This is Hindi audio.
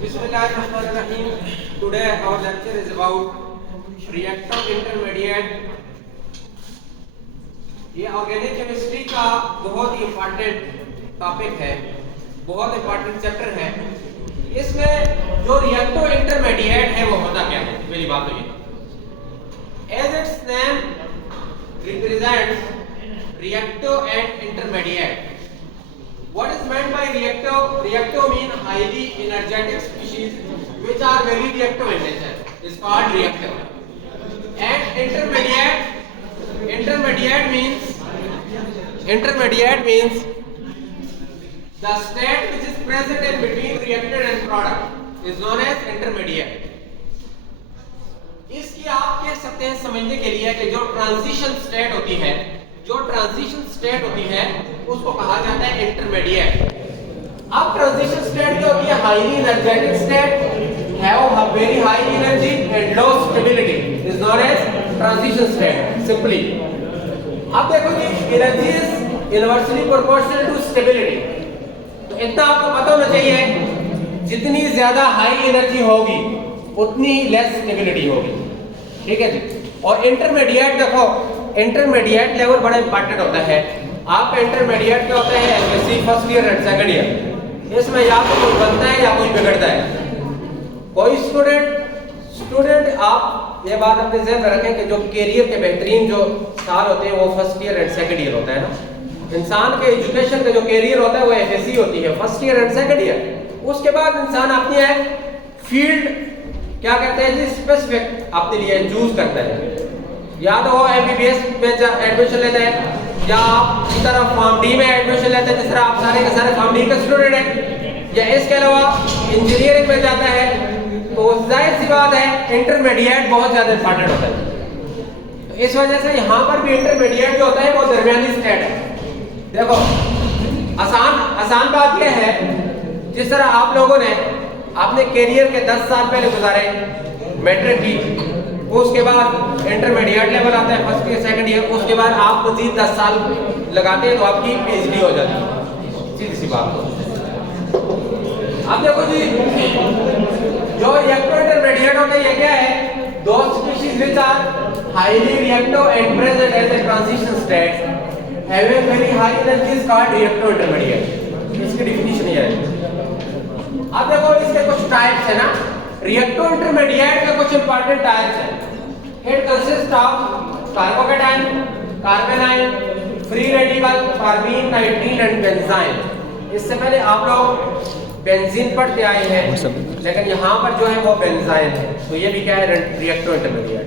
Bismillahirrahmanirrahim. Today our lecture is about reactor intermediate. ये ऑर्गेनिक केमिस्ट्री का बहुत ही इम्पोर्टेंट टॉपिक है, बहुत इम्पोर्टेंट चैप्टर है। इसमें जो रिएक्टर इंटरमीडिएट है वो होता क्या है, मेरी बात तो ये। As its name represents reactor and intermediate. What is meant by reactor? Reactor mean highly energetic species which are very reactive in nature. Is called reactor. And intermediate means the state which is present in between reactor and product is known as intermediate. इसकी आप कह सकते हैं समझने के लिए कि जो ट्रांजिशन स्टेट होती है, उसको कहा जाता है इंटरमीडिएट। अब ट्रांजिशन स्टेट क्या होती है? Highly energetic state, have very high energy and low stability is known as transition state simply. अब देखो जी, energy is inversely proportional to stability. तो इतना आपको पता होना चाहिए, जितनी ज्यादा हाई एनर्जी होगी उतनी लेस स्टेबिलिटी होगी, ठीक है जी। और इंटरमीडिएट देखो, इंटरमीडिएट लेवल बड़ा इंपॉर्टेंट होता है। आप इंटरमीडिएट क्या होता है? MSc first year and second year, इसमें या तो कोई बनता है या कोई बिगड़ता है। कोई स्टूडेंट आप ये बात अपने ज़हन में रखें कि जो कैरियर के बेहतरीन जो साल होते हैं वो first year and second year होता है ना। इंसान के एजुकेशन का जो कैरियर होता है वो एफएससी होती है, first year and second year. उसके बाद इंसान अपनी एक फील्ड क्या कहते हैं जी, स्पेसिफिक अपने लिए चूज करता है। या तो वो एमबीबीएस में एडमिशन लेता है, या आप इस तरह फॉर्म डी में एडमिशन लेते हैं, जिस तरह आप सारे के सारे फॉर्म डी के स्टूडेंट हैं, या इसके अलावा इंजीनियरिंग में जाता है। तो जाहिर सी बात है इंटरमीडिएट बहुत ज्यादा इंपॉर्टेंट होता है। तो इस वजह से यहाँ पर भी इंटरमीडिएट जो होता है वो दरमियानी स्टेट है। देखो आसान बात यह है, जिस तरह आप लोगों ने अपने कैरियर के 10 साल पहले गुजारे, मैट्रिक की, उसके बाद इंटरमीडिएट लेवल आता है फर्स्ट ईयर सेकंड ईयर, उसके बाद आप मजीद 10 साल लगाते हैं तो आपकी पीएचडी हो जाती है, सीधी सी बात। अब देखो जी, जो रिएक्टर इंटरमीडिएट होते हैं ये क्या है? दो species which are highly reactive and present as a transition state having very high energy is called reactor intermediate. इसकी डेफिनेशन ये है। अब देखो इसके कुछ टाइप्स है ना, रिएक्टर इंटरमीडिएट के कुछ इंपॉर्टेंट टाइप्स हैं। It consist of carbocation, कार्बेनाइन, free radical, carbene, नाइट्रीन and benzene. इससे पहले आप लोग बेंजीन पढ़ते आए हैं, लेकिन यहाँ पर जो है वो बेंजाइन है। तो ये भी क्या है? Reactor intermediate.